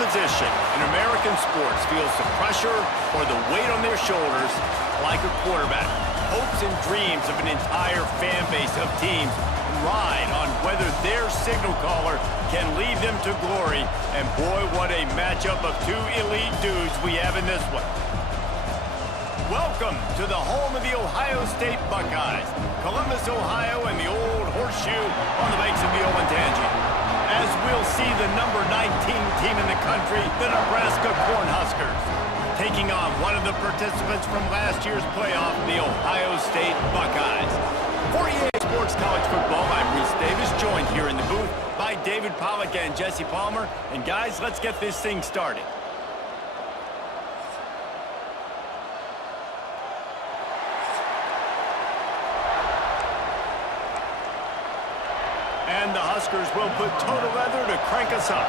position in American sports feels the pressure or the weight on their shoulders like a quarterback. Hopes and dreams of an entire fan base of teams ride on whether their signal caller can lead them to glory. And boy, what a matchup of two elite dudes we have in this one. Welcome to the home of the Ohio State Buckeyes, Columbus, Ohio, and the old horseshoe on the banks of the Olentangy. As we'll see the number 19 team in the country, the Nebraska Cornhuskers, taking on one of the participants from last year's playoff, the Ohio State Buckeyes. For EA Sports College Football, I'm Bruce Davis, joined here in the booth by David Pollack and Jesse Palmer. And guys, let's get this thing started. And the Huskers will put total leather to crank us up.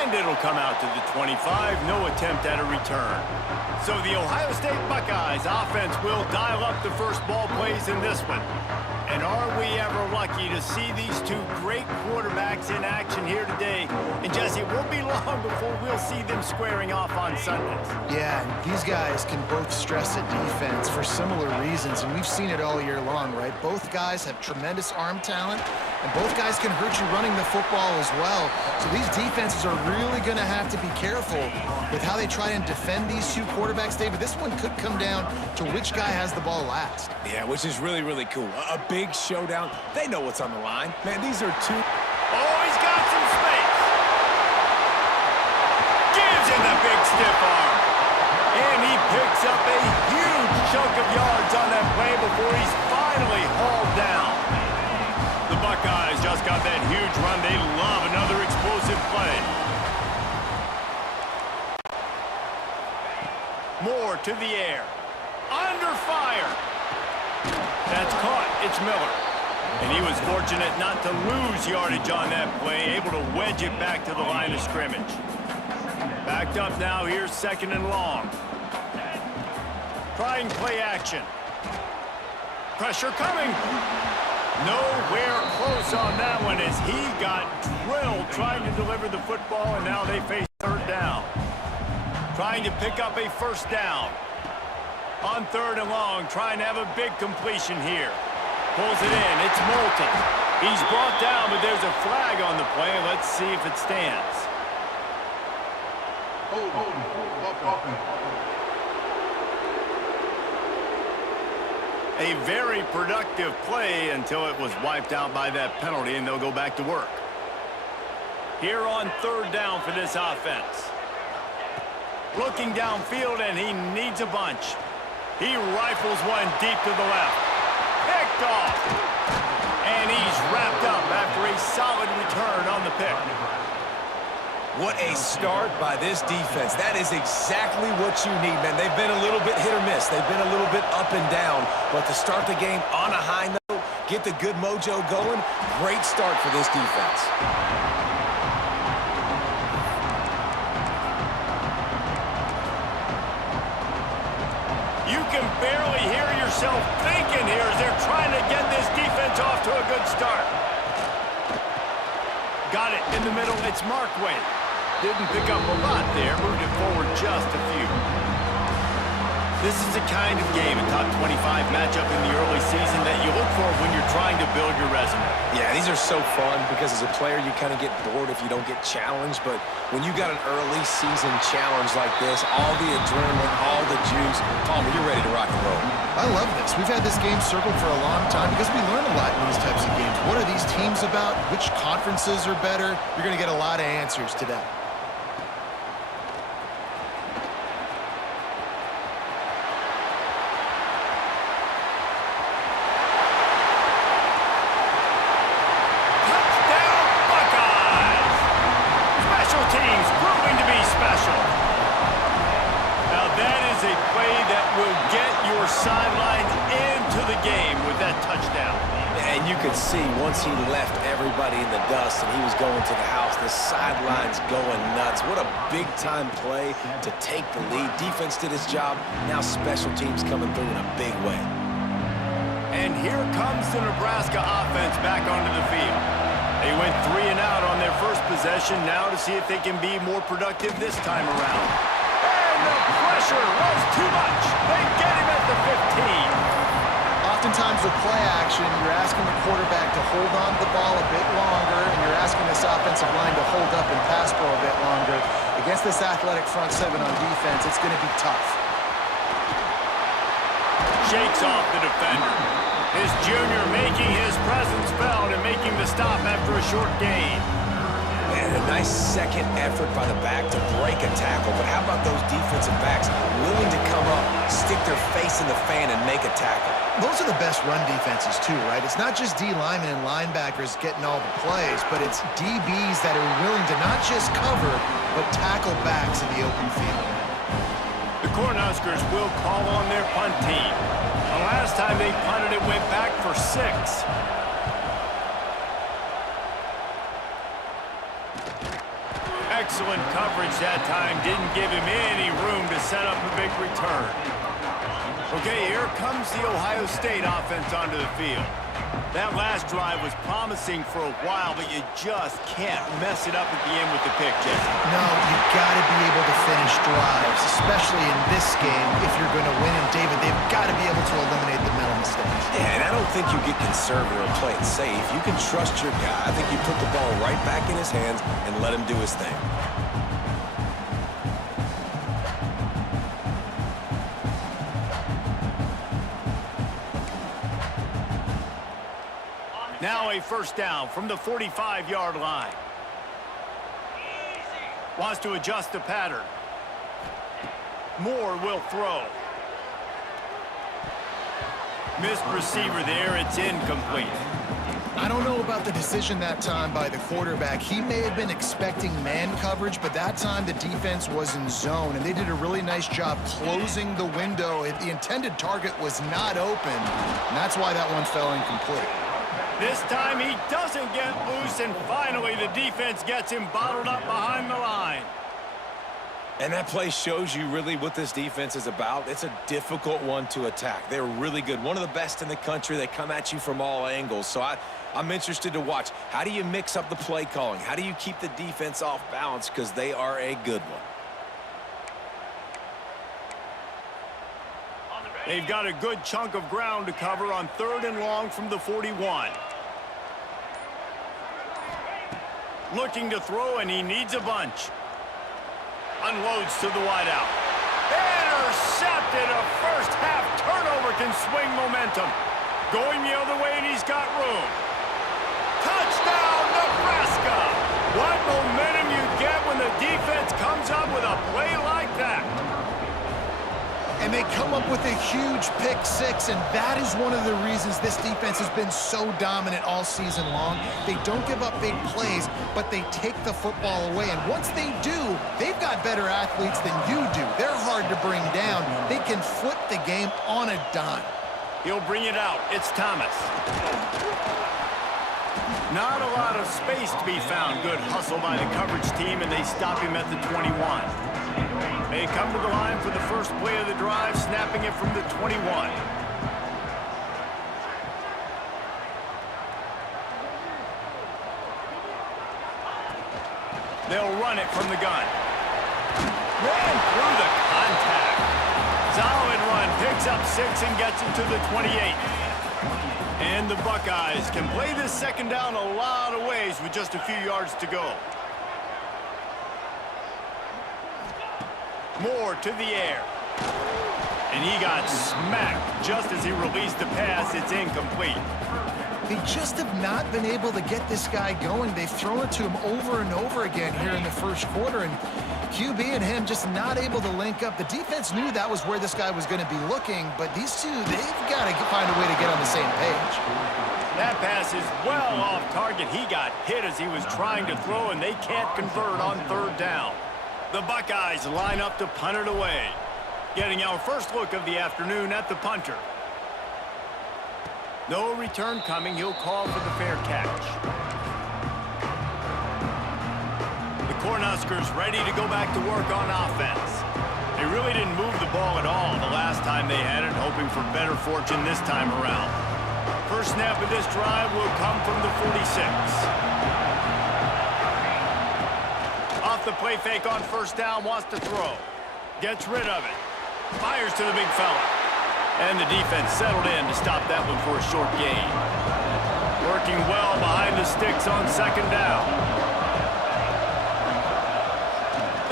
And it'll come out to the 25, no attempt at a return. So the Ohio State Buckeyes offense will dial up the first ball plays in this one. And are we ever lucky to see these two great quarterbacks in action here today? And Jesse, it won't be long before we'll see them squaring off on Sundays. Yeah, and these guys can both stress a defense for similar reasons, and we've seen it all year long, right? Both guys have tremendous arm talent, and both guys can hurt you running the football as well. So these defenses are really going to have to be careful with how they try and defend these two quarterbacks, David. This one could come down to which guy has the ball last. Yeah, which is really, really cool. A big showdown. They know what's on the line. Man, these are two... Oh, he's got some space. Gives him the big stiff arm. And he picks up a huge chunk of yards on that play before he's finally hauled down. The Buckeyes just got that huge run. They love another explosive play. Moore to the air. Under fire. That's caught. It's Miller. And he was fortunate not to lose yardage on that play, able to wedge it back to the line of scrimmage. Backed up now. Here's second and long. Trying play action. Pressure coming. Nowhere close on that one as he got drilled trying to deliver the football, and now they face third down. Trying to pick up a first down. On third and long, trying to have a big completion here. Pulls it in. It's Moulton. He's brought down, but there's a flag on the play. Let's see if it stands. A very productive play until it was wiped out by that penalty, and they'll go back to work. Here on third down for this offense. Looking downfield, and he needs a bunch. He rifles one deep to the left. Picked off. And he's wrapped up after a solid return on the pick. What a start by this defense. That is exactly what you need, man. They've been a little bit hit or miss. They've been a little bit up and down. But to start the game on a high note, get the good mojo going, great start for this defense. You can barely hear yourself thinking here as they're trying to get this defense off to a good start. Got it in the middle. It's Markway. Didn't pick up a lot there. Moved it forward just a few. This is the kind of game, a top 25 matchup in the early season that you look for when you're trying to build your resume. Yeah, these are so fun because as a player, you kind of get bored if you don't get challenged. But when you got an early season challenge like this, all the adrenaline, all the juice, Palmer, you're ready to rock and roll. I love this. We've had this game circled for a long time because we learn a lot in these types of games. What are these teams about? Which conferences are better? You're going to get a lot of answers today. Sidelined into the game with that touchdown. And you could see once he left everybody in the dust and he was going to the house, the sidelines going nuts. What a big-time play to take the lead. Defense did his job. Now special teams coming through in a big way. And here comes the Nebraska offense back onto the field. They went 3 and out on their first possession, now to see if they can be more productive this time around. And the pressure was too much. They get him at the 15. Oftentimes with play action, you're asking the quarterback to hold on to the ball a bit longer, and you're asking this offensive line to hold up and pass pro a bit longer. Against this athletic front seven on defense, it's going to be tough. Shakes off the defender. His junior making his presence felt and making the stop after a short gain. And a nice second effort by the back to break a tackle. But how about those defensive backs willing to come up, stick their face in the fan, and make a tackle? Those are the best run defenses, too, right? It's not just D linemen and linebackers getting all the plays, but it's DBs that are willing to not just cover, but tackle backs in the open field. The Cornhuskers will call on their punt team. The last time they punted, it went back for 6. Excellent coverage that time. Didn't give him any room to set up a big return. Okay, here comes the Ohio State offense onto the field. That last drive was promising for a while, but you just can't mess it up at the end with the pick, Jesse. No, you've got to be able to finish drives, especially in this game if you're going to win. And, David, they've got to be able to eliminate the mental mistakes. Yeah, and I don't think you get conservative or play it safe. You can trust your guy. I think you put the ball right back in his hands and let him do his thing. Now a first down from the 45-yard line. Wants to adjust the pattern. Moore will throw. Missed receiver there. It's incomplete. I don't know about the decision that time by the quarterback. He may have been expecting man coverage, but that time the defense was in zone, and they did a really nice job closing the window. The intended target was not open, and that's why that one fell incomplete. This time he doesn't get loose, and finally the defense gets him bottled up behind the line. And that play shows you really what this defense is about. It's a difficult one to attack. They're really good. One of the best in the country. They come at you from all angles. So I'm interested to watch. How do you mix up the play calling? How do you keep the defense off balance? Because they are a good one. They've got a good chunk of ground to cover on 3rd and long from the 41. Looking to throw, and he needs a bunch. Unloads to the wideout. Intercepted. A first-half turnover can swing momentum. Going the other way, and he's got room. Touchdown, Nebraska! What momentum you get when the defense comes up with a play like that. And they come up with a huge pick six, and that is one of the reasons this defense has been so dominant all season long. They don't give up big plays, but they take the football away. And once they do, they've got better athletes than you do. They're hard to bring down. They can flip the game on a dime. He'll bring it out. It's Thomas. Not a lot of space to be found. Good hustle by the coverage team, and they stop him at the 21. They come to the line for the first play of the drive, snapping it from the 21. They'll run it from the gun. Ran through the contact. Solid run, picks up 6 and gets it to the 28. And the Buckeyes can play this second down a lot of ways with just a few yards to go. Moore to the air. And he got smacked just as he released the pass. It's incomplete. They just have not been able to get this guy going. They've thrown it to him over and over again here in the first quarter, and QB and him just not able to link up. The defense knew that was where this guy was going to be looking, but these two, they've got to find a way to get on the same page. That pass is well off target. He got hit as he was trying to throw, and they can't convert on 3rd down. The Buckeyes line up to punt it away. Getting our first look of the afternoon at the punter. No return coming. He'll call for the fair catch. The Cornhuskers ready to go back to work on offense. They really didn't move the ball at all the last time they had it, hoping for better fortune this time around. First snap of this drive will come from the 46. the play fake on first down, wants to throw. Gets rid of it. Fires to the big fella. And the defense settled in to stop that one for a short gain. Working well behind the sticks on second down.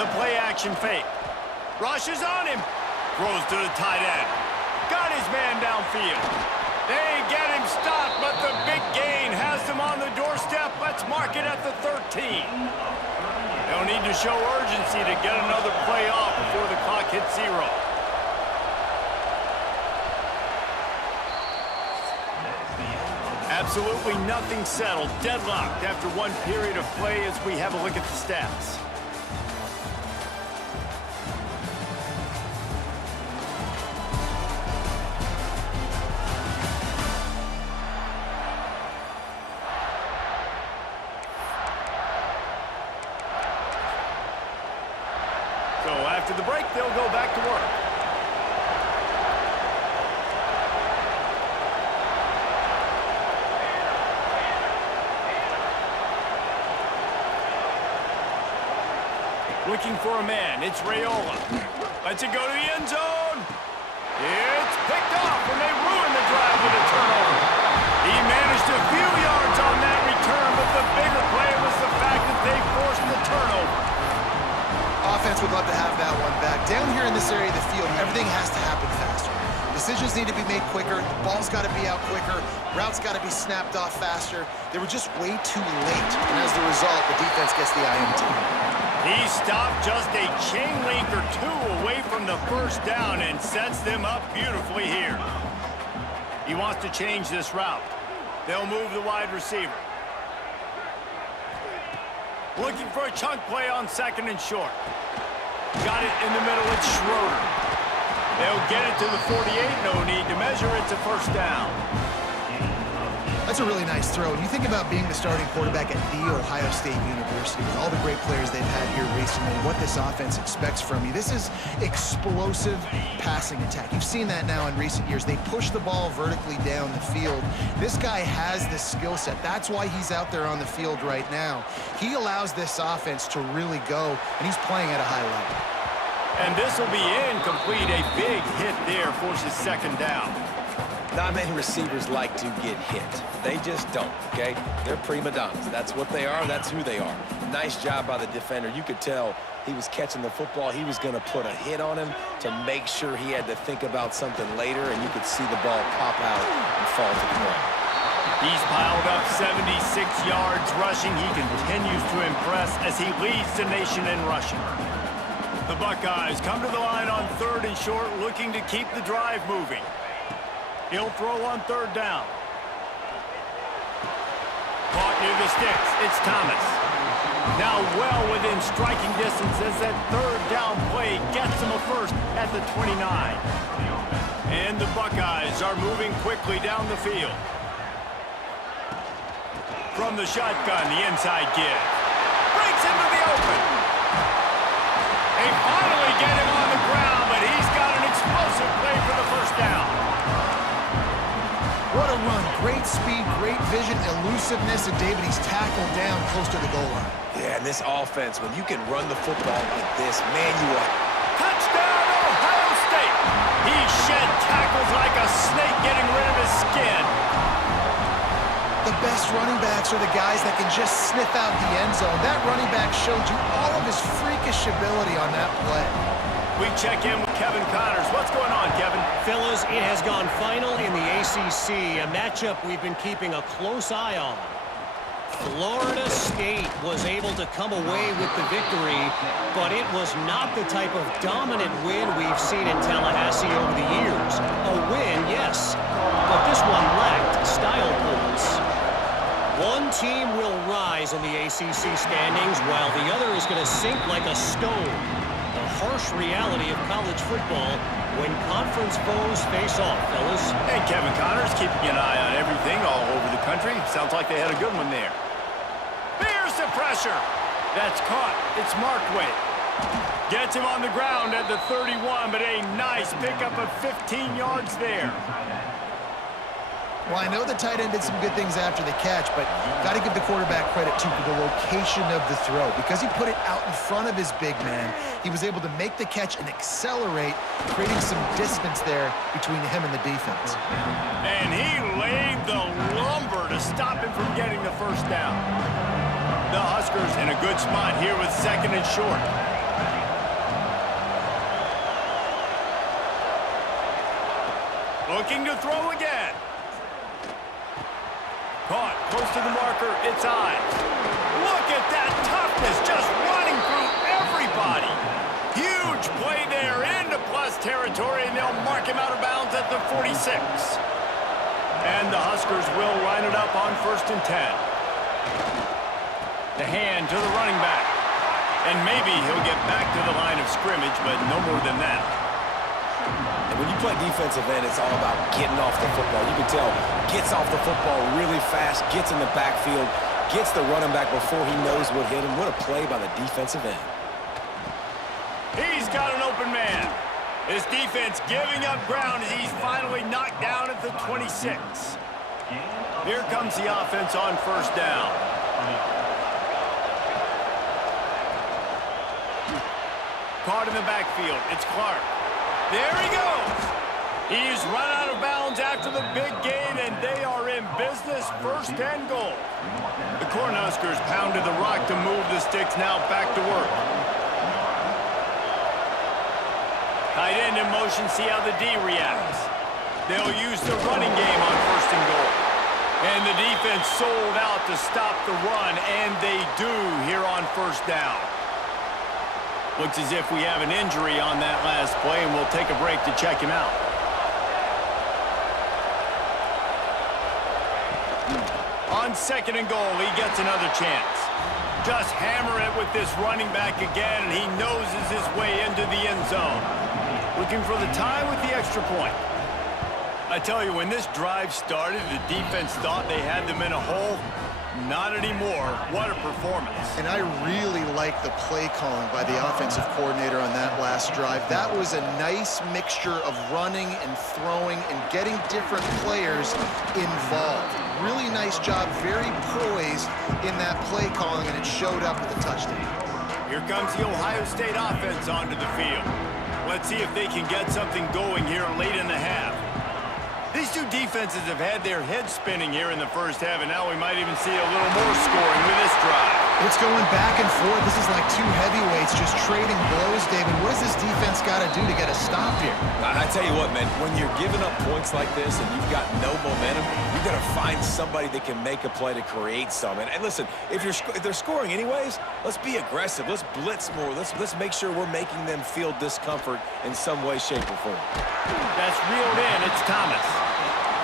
The play action fake. Rushes on him. Throws to the tight end. Got his man downfield. They get him stopped, but the big gain has them on the doorstep. Let's mark it at the 13. They'll need to show urgency to get another play off before the clock hits 0. Absolutely nothing settled. Deadlocked after one period of play as we have a look at the stats. So after the break, they'll go back to work. Looking for a man. It's Raiola. Lets it go to the end zone. It's picked off, and they ruin the drive with a turnover. He managed a few yards on that return, but the bigger play was the fact that they forced the turnover. Offense would love to have that one back. Down here in this area of the field, everything has to happen faster. Decisions need to be made quicker. The ball's got to be out quicker. Routes got to be snapped off faster. They were just way too late. And as the result, the defense gets the INT. He stopped just a chain link or two away from the first down and sets them up beautifully here. He wants to change this route. They'll move the wide receiver. Looking for a chunk play on second and short. Got it in the middle. It's Schroeder. They'll get it to the 48. No need to measure. It's a first down. That's a really nice throw. When you think about being the starting quarterback at The Ohio State University, with all the great players they've had here recently, what this offense expects from you, this is explosive passing attack. You've seen that now in recent years. They push the ball vertically down the field. This guy has the skill set. That's why he's out there on the field right now. He allows this offense to really go, and he's playing at a high level. And this will be incomplete. A big hit there forces second down. Not many receivers like to get hit. They just don't, okay? They're prima donnas. That's what they are. That's who they are. Nice job by the defender. You could tell he was catching the football. He was going to put a hit on him to make sure he had to think about something later, and you could see the ball pop out and fall to the ground. He's piled up 76 yards rushing. He continues to impress as he leads the nation in rushing. The Buckeyes come to the line on third and short, looking to keep the drive moving. He'll throw on third down. Caught near the sticks. It's Thomas. Now well within striking distance as that third down play gets him a first at the 29. And the Buckeyes are moving quickly down the field. From the shotgun, the inside give. Breaks into the open. They finally get him on the ground, but he's got an explosive play for the first down. What a run. Great speed, great vision, elusiveness, and David, he's tackled down close to the goal line. Yeah, and this offense, when you can run the football like this, man, you are... Touchdown, Ohio State! He shed tackles like a snake getting rid of his skin. The best running backs are the guys that can just sniff out the end zone. That running back showed you all of his freakish ability on that play. We check in with Kevin Connors. What's going on, Kevin? Fellas, it has gone final in the ACC, a matchup we've been keeping a close eye on. Florida State was able to come away with the victory, but it was not the type of dominant win we've seen in Tallahassee over the years. A win, yes, but this one lacked style points. One team will rise in the ACC standings, while the other is going to sink like a stone. The harsh reality of college football when conference foes face off, fellas. And Kevin Connors keeping an eye on everything all over the country. Sounds like they had a good one there. There's the pressure. That's caught. It's Markway. Gets him on the ground at the 31, but a nice pickup of 15 yards there. Well, I know the tight end did some good things after the catch, but got to give the quarterback credit, too, for the location of the throw. Because he put it out in front of his big man, he was able to make the catch and accelerate, creating some distance there between him and the defense. And he laid the lumber to stop him from getting the first down. The Huskers in a good spot here with 2nd and short. Looking to throw again. Caught close to the marker. It's Ives. Look at that toughness, just running through everybody. Huge play there into plus territory, and they'll mark him out of bounds at the 46. And the Huskers will line it up on 1st and 10. The hand to the running back. And maybe he'll get back to the line of scrimmage, but no more than that. And when you play defensive end, it's all about getting off the football. You can tell, gets off the football really fast, gets in the backfield, gets the running back before he knows what hit him. What a play by the defensive end. He's got an open man. His defense giving up ground as he's finally knocked down at the 26. Here comes the offense on 1st down. Caught in the backfield. It's Clark. There he goes. He's run out of bounds after the big gain, and they are in business. 1st and goal. The Cornhuskers pounded the rock to move the sticks. Now back to work. Tight end in motion. See how the D reacts. They'll use the running game on 1st and goal. And the defense sold out to stop the run, and they do here on 1st down. Looks as if we have an injury on that last play, and we'll take a break to check him out. On 2nd and goal, he gets another chance. Just hammer it with this running back again, and he noses his way into the end zone. Looking for the tie with the extra point. I tell you, when this drive started, the defense thought they had them in a hole. Not anymore. What a performance. And I really like the play calling by the offensive coordinator on that last drive. That was a nice mixture of running and throwing and getting different players involved. Really nice job, very poised in that play calling, and it showed up with a touchdown. Here comes the Ohio State offense onto the field. Let's see if they can get something going here late in the half. These two defenses have had their heads spinning here in the 1st half, and now we might even see a little more scoring with this drive. It's going back and forth. This is like two heavyweights just trading blows, David. What does this defense got to do to get a stop here? I tell you what, man, when you're giving up points like this and you've got no momentum, you've got to find somebody that can make a play to create some. And listen, if they're scoring anyways, let's be aggressive. Let's blitz more. Let's make sure we're making them feel discomfort in some way, shape, or form. That's reeled in. It's Thomas.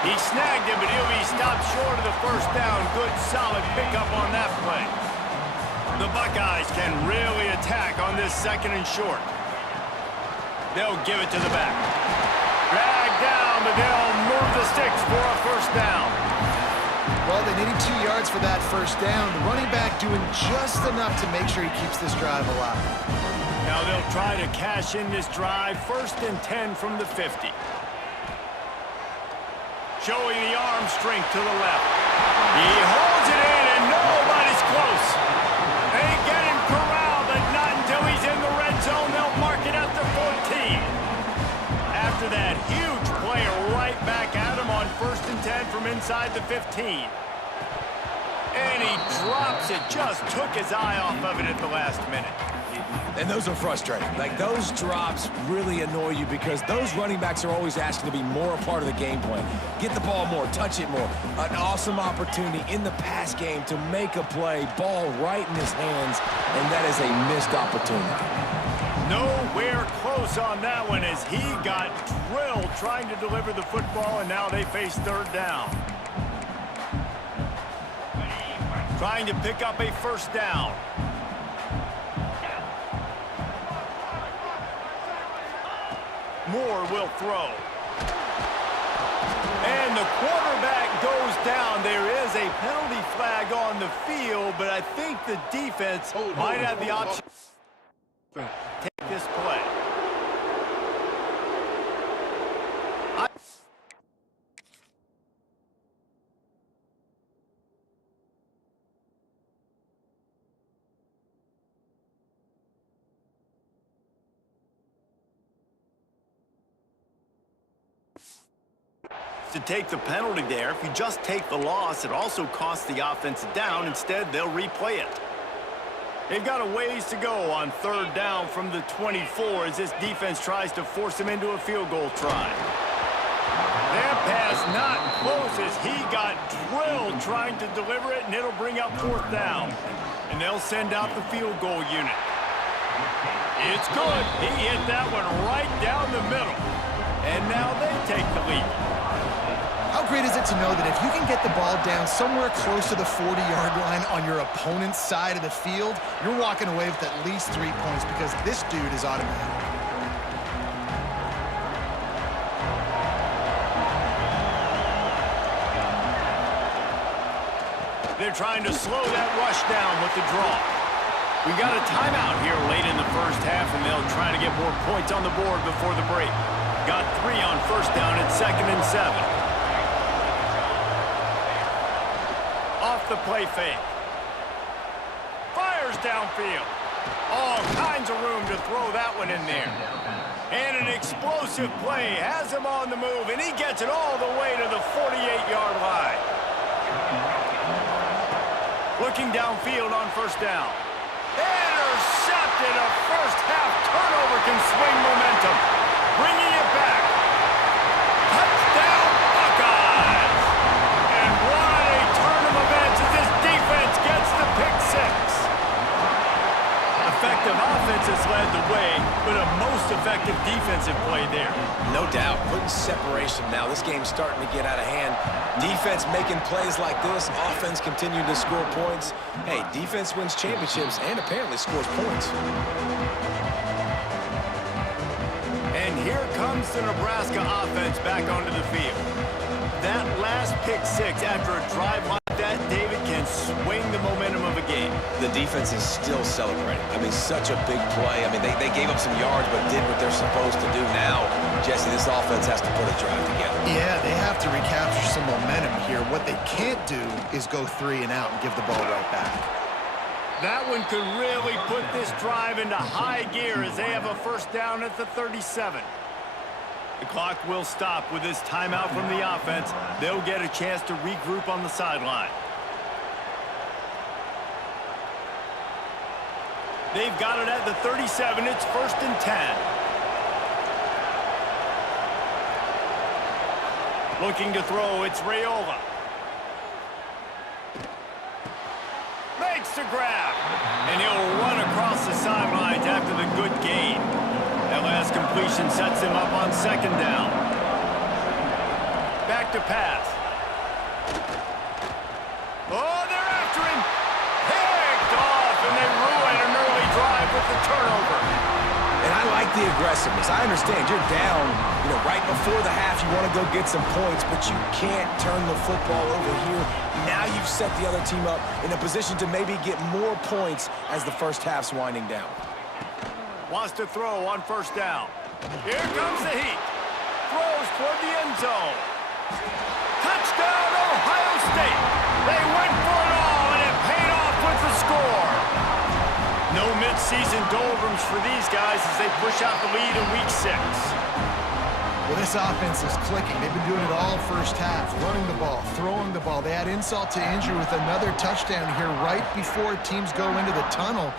He snagged him, but he'll be stopped short of the 1st down. Good, solid pickup on that play. The Buckeyes can really attack on this 2nd and short. They'll give it to the back. Drag down, but they'll move the sticks for a 1st down. Well, they needed 2 yards for that 1st down. The running back doing just enough to make sure he keeps this drive alive. Now they'll try to cash in this drive. 1st and 10 from the 50. Showing the arm strength to the left. He holds it in, and nobody's close. They get him corralled, but not until he's in the red zone. They'll mark it at the 14. After that huge play right back at him on 1st and 10 from inside the 15. And he drops it. Just took his eye off of it at the last minute. And those are frustrating. Like, those drops really annoy you because those running backs are always asking to be more a part of the game plan. Get the ball more, touch it more. An awesome opportunity in the pass game to make a play, ball right in his hands, and that is a missed opportunity. Nowhere close on that one as he got drilled trying to deliver the football, and now they face 3rd down. Trying to pick up a 1st down. Moore will throw. And the quarterback goes down. There is a penalty flag on the field, but I think the defense might have the option to take this play. to take the penalty there. If you just take the loss, it also costs the offense a down. Instead, they'll replay it. They've got a ways to go on third down from the 24 as this defense tries to force him into a field goal try. That pass not close as he got drilled trying to deliver it, and it'll bring up fourth down. And they'll send out the field goal unit. It's good. He hit that one right down the middle. And now they take the lead. How great is it to know that if you can get the ball down somewhere close to the 40-yard line on your opponent's side of the field, you're walking away with at least 3 points because this dude is automatic. They're trying to slow that rush down with the draw. We got a timeout here late in the first half, and they'll try to get more points on the board before the break. Got 3 on first down at 2nd and 7. Off the play fake. Fires downfield. All kinds of room to throw that one in there. And an explosive play has him on the move, and he gets it all the way to the 48-yard line. Looking downfield on first down. Intercepted. A first-half turnover can swing momentum. Bringing it back. Touchdown, Buckeyes! And what a turn of events as this defense gets the pick six. Effective offense has led the way, but a most effective defensive play there. No doubt. Putting separation now. This game's starting to get out of hand. Defense making plays like this. Offense continuing to score points. Hey, defense wins championships and apparently scores points. And here comes the Nebraska offense back onto the field. That last pick six after a drive like that, David, can swing the momentum of a game. The defense is still celebrating. I mean, such a big play. I mean, they gave up some yards but did what they're supposed to do. Now, Jesse, this offense has to put a drive together. Yeah, they have to recapture some momentum here. What they can't do is go 3 and out and give the ball right back. That one could really put this drive into high gear as they have a first down at the 37. The clock will stop with this timeout from the offense. They'll get a chance to regroup on the sideline. They've got it at the 37. It's 1st and 10. Looking to throw, it's Raiola. Makes the grab. And he'll run across the sidelines after the good gain. That last completion sets him up on 2nd down. Back to pass. Oh, they're after him. Picked off, and they ruin an early drive with the turnover. And I like the aggressiveness. I understand you're down, right before the half. You want to go get some points, but you can't turn the football over here. Now you've set the other team up in a position to maybe get more points as the first half's winding down. Wants to throw on first down. Here comes the heat. Throws toward the end zone. Touchdown, Ohio State. They went for it all, and it paid off with the score. No mid-season doldrums for these guys as they push out the lead in Week 6. Well, this offense is clicking. They've been doing it all first half, running the ball, throwing the ball. They had insult to injury with another touchdown here right before teams go into the tunnel.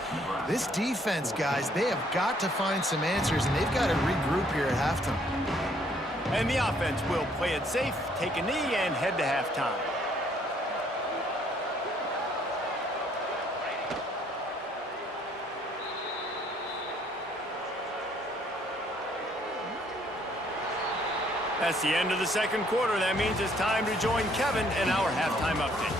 This defense, guys, they have got to find some answers, and they've got to regroup here at halftime. And the offense will play it safe, take a knee, and head to halftime. That's the end of the second quarter. That means it's time to join Kevin in our halftime update.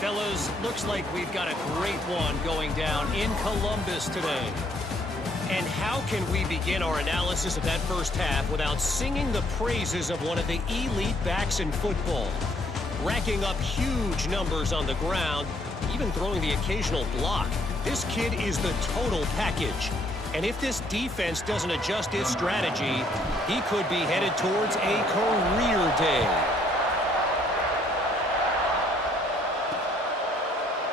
Fellas, looks like we've got a great one going down in Columbus today. And how can we begin our analysis of that first half without singing the praises of one of the elite backs in football? Racking up huge numbers on the ground, even throwing the occasional block. This kid is the total package. And if this defense doesn't adjust its strategy, he could be headed towards a career day.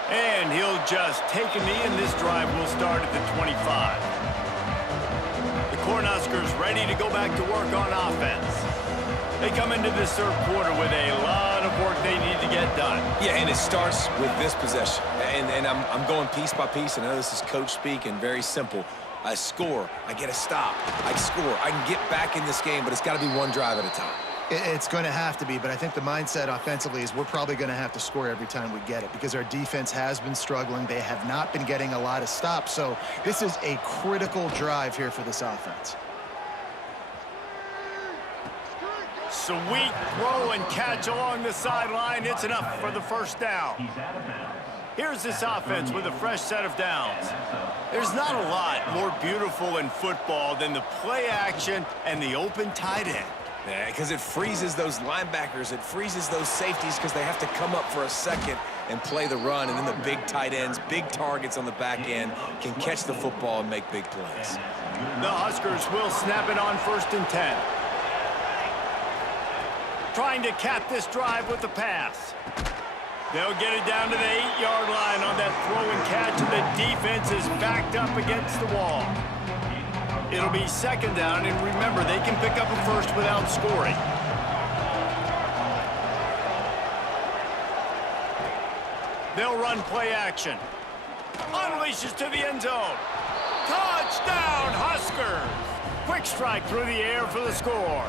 And he'll just take a knee, and this drive will start at the 25. The Cornhuskers ready to go back to work on offense. They come into this third quarter with a lot of work they need to get done. Yeah, and it starts with this possession. And I'm going piece by piece. And I know this is coach speak and very simple. I score, I get a stop, I score. I can get back in this game, but it's got to be one drive at a time. It's going to have to be, but I think the mindset offensively is we're probably going to have to score every time we get it because our defense has been struggling. They have not been getting a lot of stops, so this is a critical drive here for this offense. Sweet throw and catch along the sideline. It's enough for the first down. Here's this offense with a fresh set of downs. There's not a lot more beautiful in football than the play action and the open tight end. Yeah, because it freezes those linebackers. It freezes those safeties because they have to come up for a second and play the run. And then the big tight ends, big targets on the back end can catch the football and make big plays. The Huskers will snap it on 1st and 10. Trying to cap this drive with the pass. They'll get it down to the 8-yard line on that throw and catch, and the defense is backed up against the wall. It'll be 2nd down, and remember, they can pick up a first without scoring. They'll run play action. Unleashes to the end zone. Touchdown, Huskers! Quick strike through the air for the score.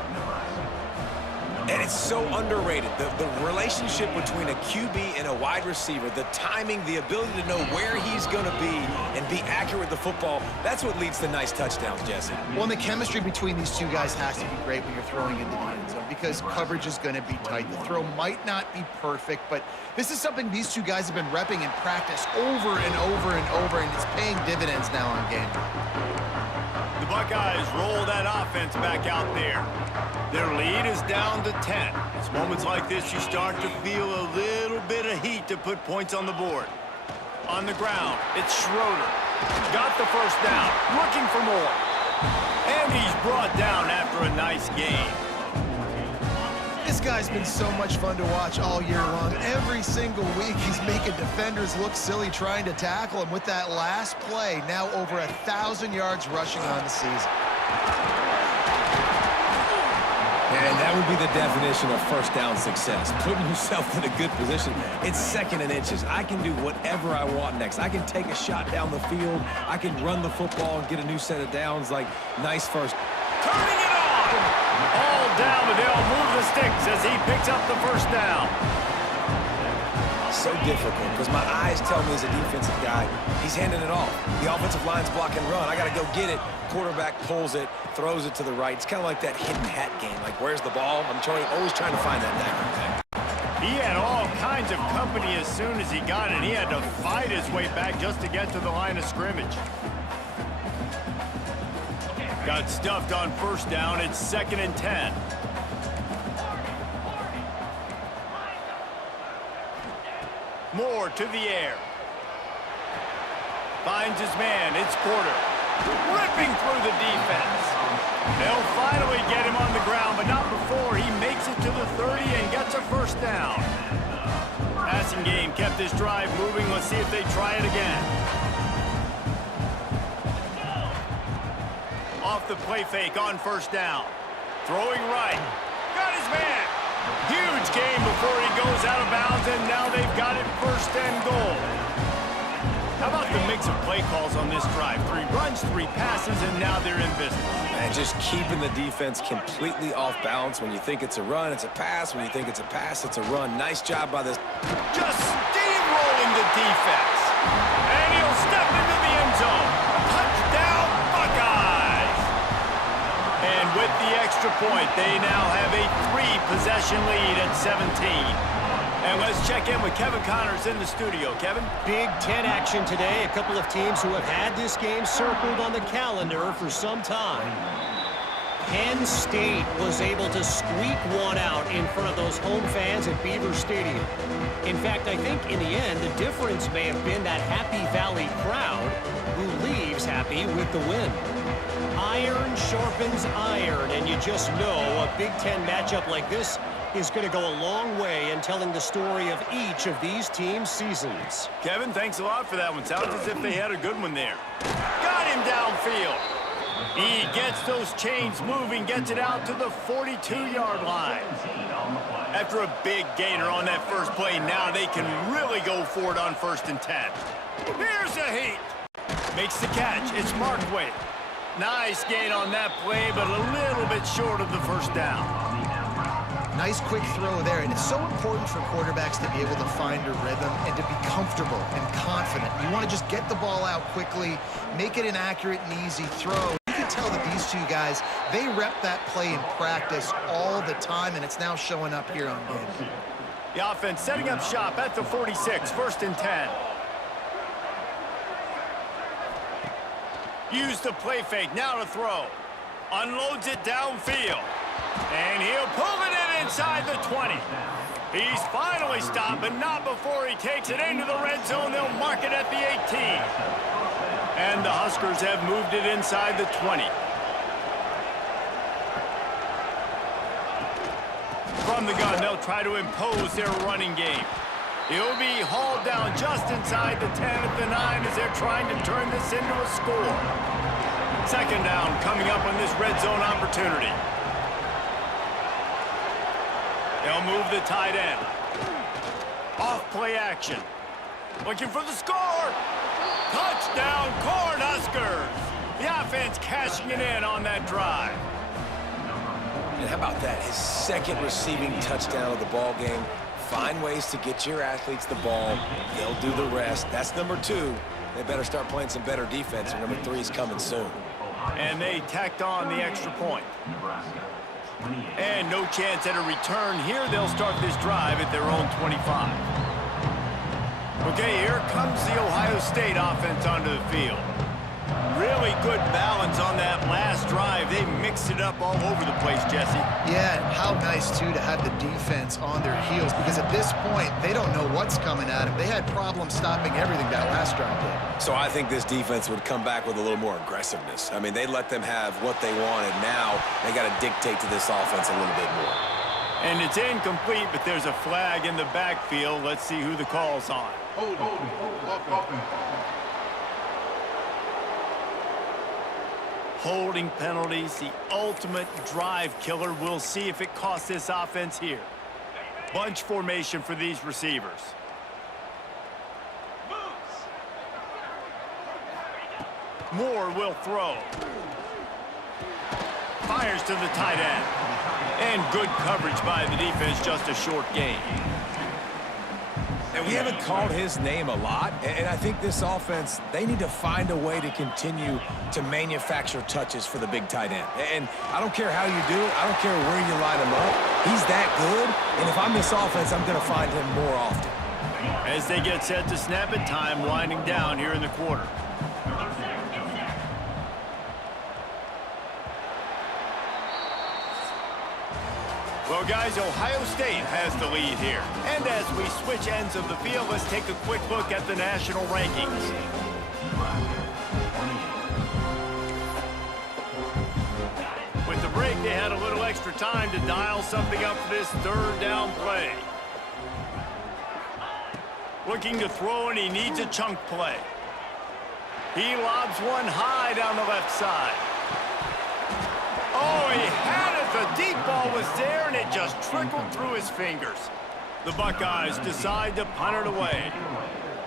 And it's so underrated. The relationship between a QB and a wide receiver, the timing, the ability to know where he's going to be and be accurate with the football, that's what leads to nice touchdowns, Jesse. Well, and the chemistry between these two guys has to be great when you're throwing into the end zone because coverage is going to be tight. The throw might not be perfect, but this is something these two guys have been repping in practice over and over and over, and it's paying dividends now on game day. The Buckeyes roll that offense back out there. Their lead is down to 10. It's moments like this you start to feel a little bit of heat to put points on the board. On the ground, it's Schroeder. Got the first down, looking for more. And he's brought down after a nice game. This guy's been so much fun to watch all year long. Every single week, he's making defenders look silly trying to tackle him with that last play. Now over 1,000 yards rushing on the season. And that would be the definition of first down success. Putting yourself in a good position. It's 2nd and inches. I can do whatever I want next. I can take a shot down the field. I can run the football and get a new set of downs. Like, nice first. Turning it on! All down, but they'll move the sticks as he picks up the first down. So difficult because my eyes tell me as a defensive guy, he's handing it off. The offensive line's block and run. I got to go get it. Quarterback pulls it, throws it to the right. It's kind of like that hidden hat game. Like, where's the ball? I'm always trying to find that dagger thing. He had all kinds of company as soon as he got it. He had to fight his way back just to get to the line of scrimmage. Got stuffed on 1st down. It's 2nd and 10. Moore to the air. Finds his man. It's Porter. Ripping through the defense. They'll finally get him on the ground, but not before he makes it to the 30 and gets a first down. Passing game kept this drive moving. Let's see if they try it again. Off the play fake on 1st down. Throwing right. Got his man. Huge game before he goes out of bounds, and now they've got it 1st and goal. How about the mix of play calls on this drive? 3 runs, 3 passes, and now they're in business. And just keeping the defense completely off balance. When you think it's a run, it's a pass. When you think it's a pass, it's a run. Nice job by this. Just steamrolling the defense. And he'll step into the end zone. Touchdown, Buckeyes! And with the extra point, they now have a 3-possession lead at 17. And let's check in with Kevin Connors in the studio. Kevin? Big Ten action today. A couple of teams who have had this game circled on the calendar for some time. Penn State was able to squeak one out in front of those home fans at Beaver Stadium. In fact, I think in the end, the difference may have been that Happy Valley crowd who leaves happy with the win. Iron sharpens iron, and you just know a Big Ten matchup like this is going to go a long way in telling the story of each of these teams' seasons. Kevin, thanks a lot for that one. Sounds as if they had a good one there. Got him downfield. He gets those chains moving, gets it out to the 42-yard line. After a big gainer on that first play, now they can really go for it on 1st and 10. Here's a heat. Makes the catch. It's Markway. Nice gain on that play, but a little bit short of the first down. Nice quick throw there, and it's so important for quarterbacks to be able to find a rhythm and to be comfortable and confident. You want to just get the ball out quickly, make it an accurate and easy throw. You can tell that these two guys, they rep that play in practice all the time, and it's now showing up here on game day. The offense setting up shop at the 46, 1st and 10. Use the play fake, now to throw. Unloads it downfield. And he'll pull it in inside the 20. He's finally stopped, but not before he takes it into the red zone. They'll mark it at the 18. And the Huskers have moved it inside the 20. From the gun, they'll try to impose their running game. He'll be hauled down just inside the 10 at the 9 as they're trying to turn this into a score. 2nd down coming up on this red zone opportunity. They'll move the tight end. Off play action. Looking for the score. Touchdown, Cornhuskers. The offense cashing it in on that drive. And how about that? His 2nd receiving touchdown of the ball game. Find ways to get your athletes the ball. They'll do the rest. That's number 2. They better start playing some better defense, or number 3 is coming soon. And they tacked on the extra point. And no chance at a return here. They'll start this drive at their own 25. Okay, here comes the Ohio State offense onto the field. Really good balance on that last drive. They mixed it up all over the place, Jesse. Yeah, how nice, too, to have the defense on their heels, because at this point, they don't know what's coming at them. They had problems stopping everything that last drive did. So I think this defense would come back with a little more aggressiveness. I mean, they let them have what they wanted. Now they got to dictate to this offense a little bit more. And it's incomplete, but there's a flag in the backfield. Let's see who the call's on. Holding penalties, the ultimate drive killer. We'll see if it costs this offense here. Bunch formation for these receivers. Moore will throw. Fires to the tight end. And good coverage by the defense, just a short gain. And we haven't called his name a lot, and I think this offense, they need to find a way to continue to manufacture touches for the big tight end. And I don't care how you do it. I don't care where you line him up. He's that good, and if I'm this offense, I'm going to find him more often. As they get set to snap it, time winding down here in the quarter. Well, guys, Ohio State has the lead here. And as we switch ends of the field, let's take a quick look at the national rankings. With the break, they had a little extra time to dial something up for this 3rd down play. Looking to throw, and he needs a chunk play. He lobs one high down the left side. Oh, he had it. The deep ball was there, and it just trickled through his fingers. The Buckeyes decide to punt it away.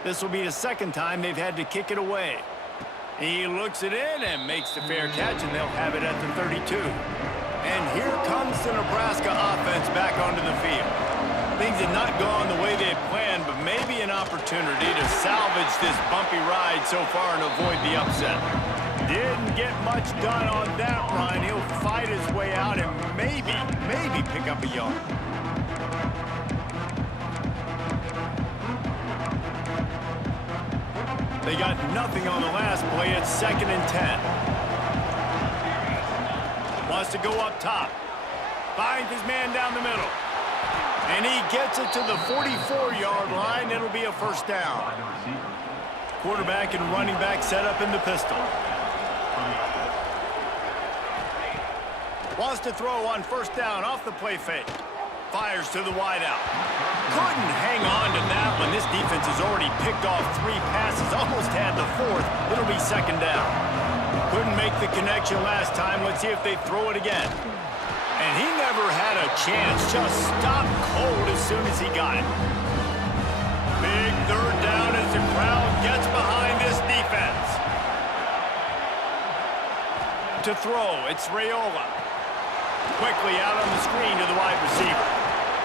This will be the 2nd time they've had to kick it away. He looks it in and makes the fair catch, and they'll have it at the 32. And here comes the Nebraska offense back onto the field. Things had not gone the way they had planned, but maybe an opportunity to salvage this bumpy ride so far and avoid the upset. Didn't get much done on that run. He'll fight his way out and maybe pick up a yard. They got nothing on the last play. It's 2nd and 10. Wants to go up top. Finds his man down the middle. And he gets it to the 44-yard line. It'll be a 1st down. Quarterback and running back set up in the pistol. Wants to throw on 1st down off the play fake. Fires to the wideout. Couldn't hang on to that one. This defense has already picked off 3 passes, almost had the 4th. It'll be 2nd down. Couldn't make the connection last time. Let's see if they throw it again. And he never had a chance. Just stopped cold as soon as he got it. Big third down as the crowd gets behind this defense. To throw, it's Raiola. Quickly out on the screen to the wide receiver.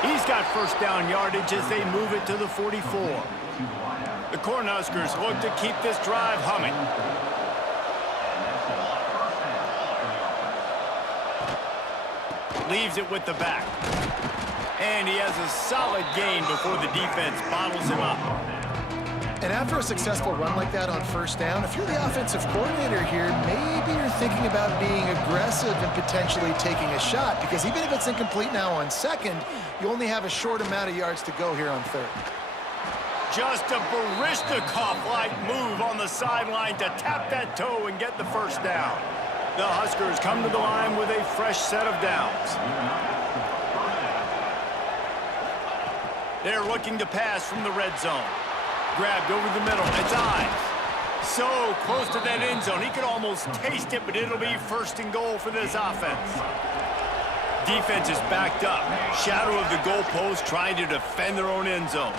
He's got first down yardage as they move it to the 44. The Cornhuskers look to keep this drive humming. Leaves it with the back. And he has a solid gain before the defense bottles him up. And after a successful run like that on first down, if you're the offensive coordinator here, maybe you're thinking about being aggressive and potentially taking a shot, because even if it's incomplete now on second, you only have a short amount of yards to go here on third. Just a Baryshnikov-like move on the sideline to tap that toe and get the first down. The Huskers come to the line with a fresh set of downs. They're looking to pass from the red zone. Grabbed over the middle. It's eyes. So close to that end zone. He could almost taste it, but it'll be first and goal for this offense. Defense is backed up. Shadow of the goalpost trying to defend their own end zone.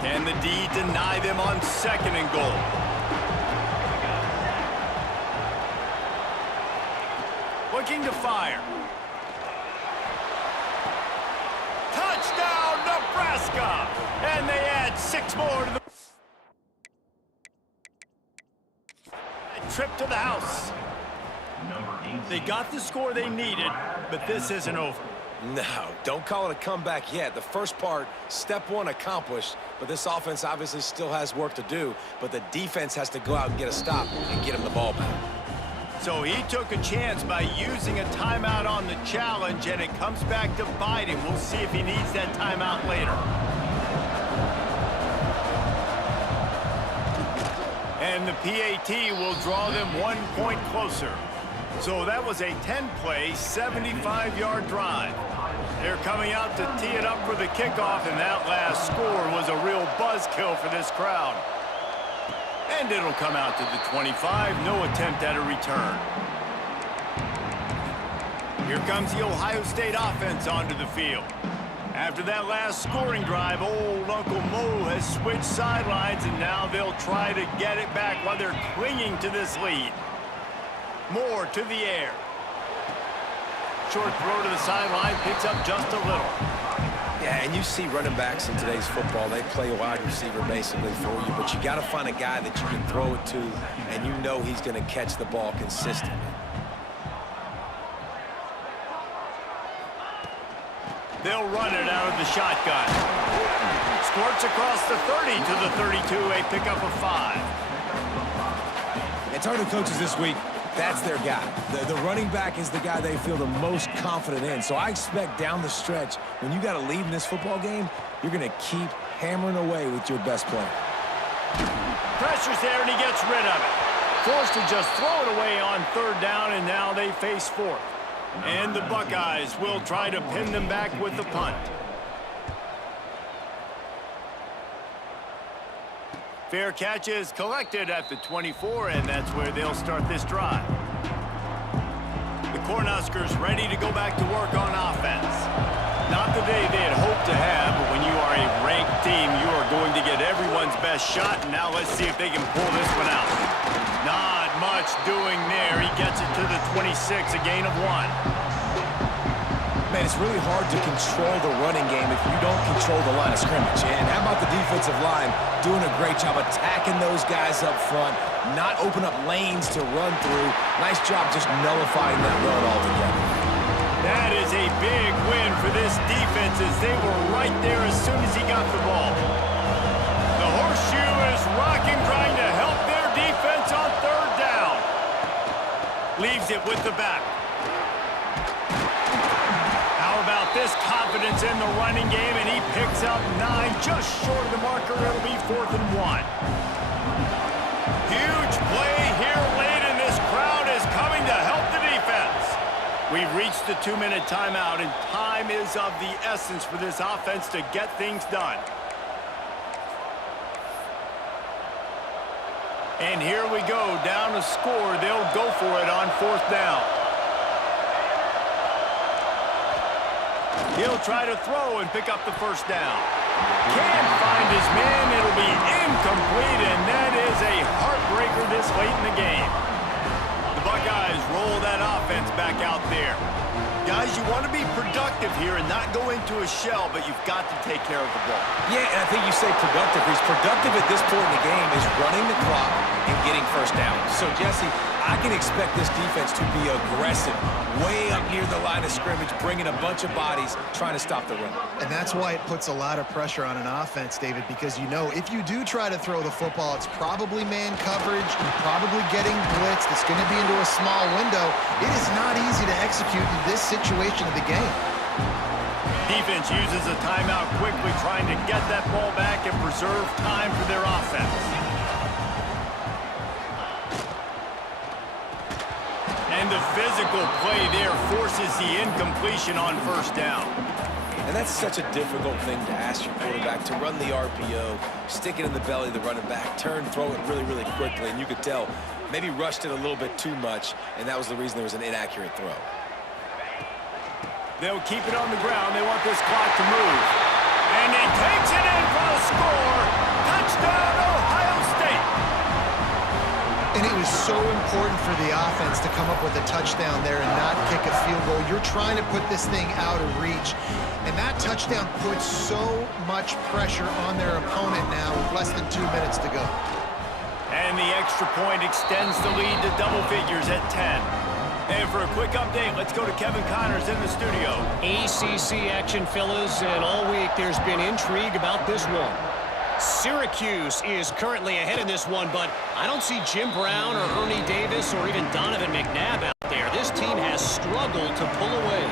Can the D deny them on second and goal? Looking to fire. Touchdown, Nebraska! And they add 6 more to the trip to the house. They got the score they needed, but this isn't over. No, don't call it a comeback yet. The first part, step one accomplished, but this offense obviously still has work to do, but the defense has to go out and get a stop and get him the ball back. So he took a chance by using a timeout on the challenge, and it comes back to bite him. We'll see if he needs that timeout later. And the PAT will draw them 1 point closer. So that was a 10-play, 75-yard drive. They're coming out to tee it up for the kickoff, and that last score was a real buzzkill for this crowd. And it'll come out to the 25, no attempt at a return. Here comes the Ohio State offense onto the field. After that last scoring drive, old Uncle Mo has switched sidelines, and now they'll try to get it back while they're clinging to this lead. Moore to the air. Short throw to the sideline, picks up just a little. Yeah, and you see running backs in today's football, they play a wide receiver basically for you, but you got to find a guy that you can throw it to, and you know he's going to catch the ball consistently. They'll run it out of the shotgun. Squirts across the 30 to the 32, a pickup of 5. And talking to coaches this week, that's their guy. The running back is the guy they feel the most confident in. So I expect down the stretch, when you got a lead in this football game, you're going to keep hammering away with your best player. Pressure's there, and he gets rid of it. Forced to just throw it away on third down, and now they face fourth. And the Buckeyes will try to pin them back with the punt. Fair catch is collected at the 24, and that's where they'll start this drive. The Cornhuskers ready to go back to work on offense. Not the day they had hoped to have, but when you are a ranked team, you are going to get everyone's best shot, and now let's see if they can pull this one out. Not much doing there. He gets it to the 26, a gain of 1. Man, it's really hard to control the running game if you don't control the line of scrimmage. And how about the defensive line doing a great job attacking those guys up front, not open up lanes to run through. Nice job just nullifying that run altogether. That is a big win for this defense as they were right there as soon as he got the ball. The horseshoe is rocking, trying to help their defense on third down. Leaves it with the back. How about this confidence in the running game, and he picks up 9, just short of the marker. It'll be 4th and 1. Huge play here late, and this crowd is coming to help the defense. We've reached the 2-minute timeout, and time is of the essence for this offense to get things done. And here we go, down a score. They'll go for it on 4th down. He'll try to throw and pick up the 1st down. Can't find his man. It'll be incomplete, and that is a heartbreaker this late in the game. The Buckeyes roll that offense back out there. Guys, you want to be productive here and not go into a shell, but you've got to take care of the ball. Yeah, and I think you say productive. He's productive at this point in the game is running the clock and getting 1st down. So, Jesse, I can expect this defense to be aggressive, way up near the line of scrimmage, bringing a bunch of bodies, trying to stop the run. And that's why it puts a lot of pressure on an offense, David, because you know if you do try to throw the football, it's probably man coverage, probably getting blitzed, it's going to be into a small window. It is not easy to execute in this situation of the game. Defense uses a timeout quickly, trying to get that ball back and preserve time for their offense. And the physical play there forces the incompletion on 1st down. And that's such a difficult thing to ask your quarterback, to run the RPO, stick it in the belly of the running back, turn, throw it really, really quickly. And you could tell maybe rushed it a little bit too much, and that was the reason there was an inaccurate throw. They'll keep it on the ground. They want this clock to move. And he takes it in for the score. Touchdown, Ohio State. And it was so important for the offense to come up with a touchdown there and not kick a field goal. You're trying to put this thing out of reach. And that touchdown puts so much pressure on their opponent now with less than 2 minutes to go. And the extra point extends the lead to double figures at 10. And for a quick update, let's go to Kevin Connors in the studio. ACC action, fellas, and all week there's been intrigue about this one. Syracuse is currently ahead in this one, but I don't see Jim Brown or Ernie Davis or even Donovan McNabb out there. This team has struggled to pull away.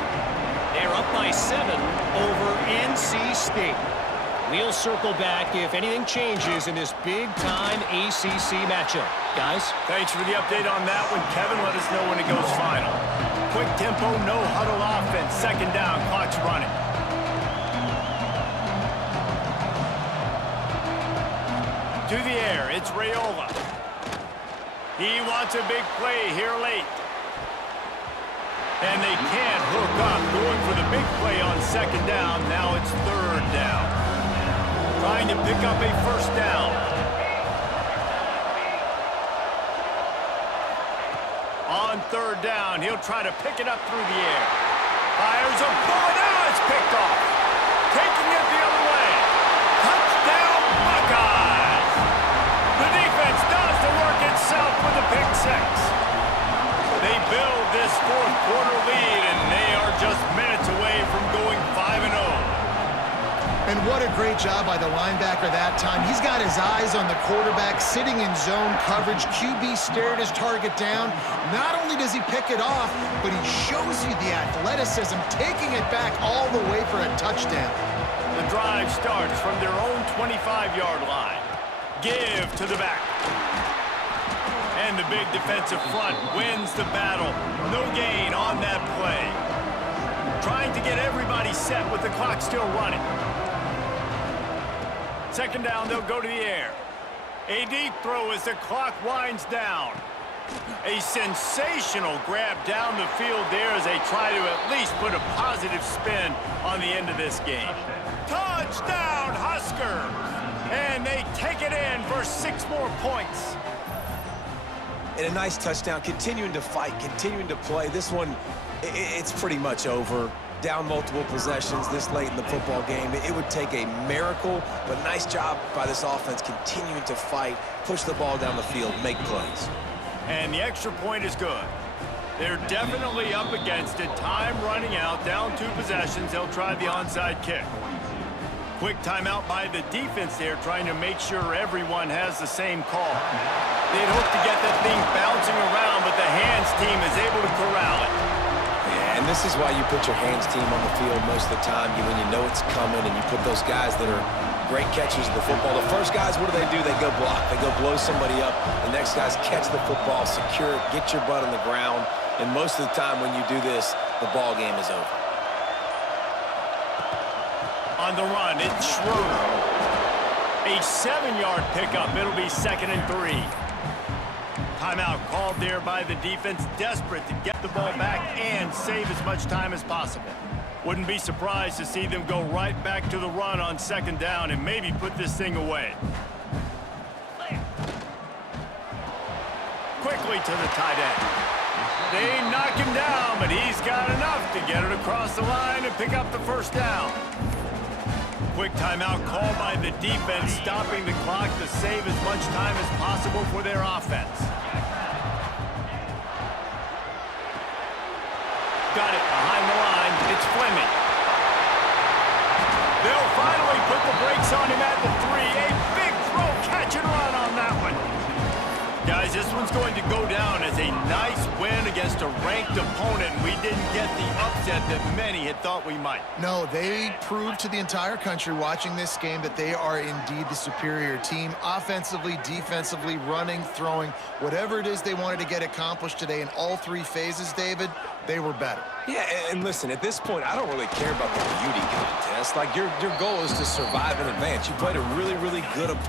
They're up by 7 over NC State. We'll circle back if anything changes in this big-time ACC matchup. Guys? Thanks for the update on that one, Kevin. Let us know when it goes final. Quick tempo, no huddle offense. 2nd down, clock's running. To the air, it's Raiola. He wants a big play here late. And they can't hook up, going for the big play on 2nd down. Now it's 3rd down. Trying to pick up a 1st down. On 3rd down, he'll try to pick it up through the air. Fires a bullet. Now it's picked off. Taking it the other way. Touchdown, Buckeyes. The defense does the work itself with a pick 6. They build this 4th quarter lead, and they are just minutes away from going 5-0. And what a great job by the linebacker that time. He's got his eyes on the quarterback, sitting in zone coverage. QB stared his target down. Not only does he pick it off, but he shows you the athleticism, taking it back all the way for a touchdown. The drive starts from their own 25-yard line. Give to the back. And the big defensive front wins the battle. No gain on that play. Trying to get everybody set with the clock still running. 2nd down, they'll go to the air. A deep throw as the clock winds down. A sensational grab down the field there as they try to at least put a positive spin on the end of this game. Touchdown, Huskers! And they take it in for 6 more points. And a nice touchdown, continuing to fight, continuing to play. This one, it's pretty much over. Down multiple possessions this late in the football game. It would take a miracle, but nice job by this offense continuing to fight, push the ball down the field, make plays. And the extra point is good. They're definitely up against it. Time running out, down 2 possessions. They'll try the onside kick. Quick timeout by the defense there, trying to make sure everyone has the same call. They'd hope to get that thing bouncing around, but the hands team is able to corral it. And this is why you put your hands team on the field most of the time, when you know it's coming, and you put those guys that are great catchers of the football. The first guys, what do? They go block. They go blow somebody up. The next guys catch the football, secure it, get your butt on the ground. And most of the time when you do this, the ball game is over. On the run, it's Schroeder. A 7-yard pickup. It'll be 2nd and 3. Timeout called there by the defense, desperate to get the ball back and save as much time as possible. Wouldn't be surprised to see them go right back to the run on second down and maybe put this thing away. Quickly to the tight end. They knock him down, but he's got enough to get it across the line and pick up the first down. Quick timeout called by the defense, stopping the clock to save as much time as possible for their offense. Got it behind the line. It's Fleming. They'll finally put the brakes on him at the 3. A big throw, catch and run on that one. Guys, this one's going to go down as a nice win against a ranked opponent. We didn't get the upset that many had thought we might. No, they proved to the entire country watching this game that they are indeed the superior team. Offensively, defensively, running, throwing, whatever it is they wanted to get accomplished today in all three phases, David, they were better. Yeah, and listen, at this point, I don't really care about the beauty contest. Like, your goal is to survive and advance. You played a really, really good opponent.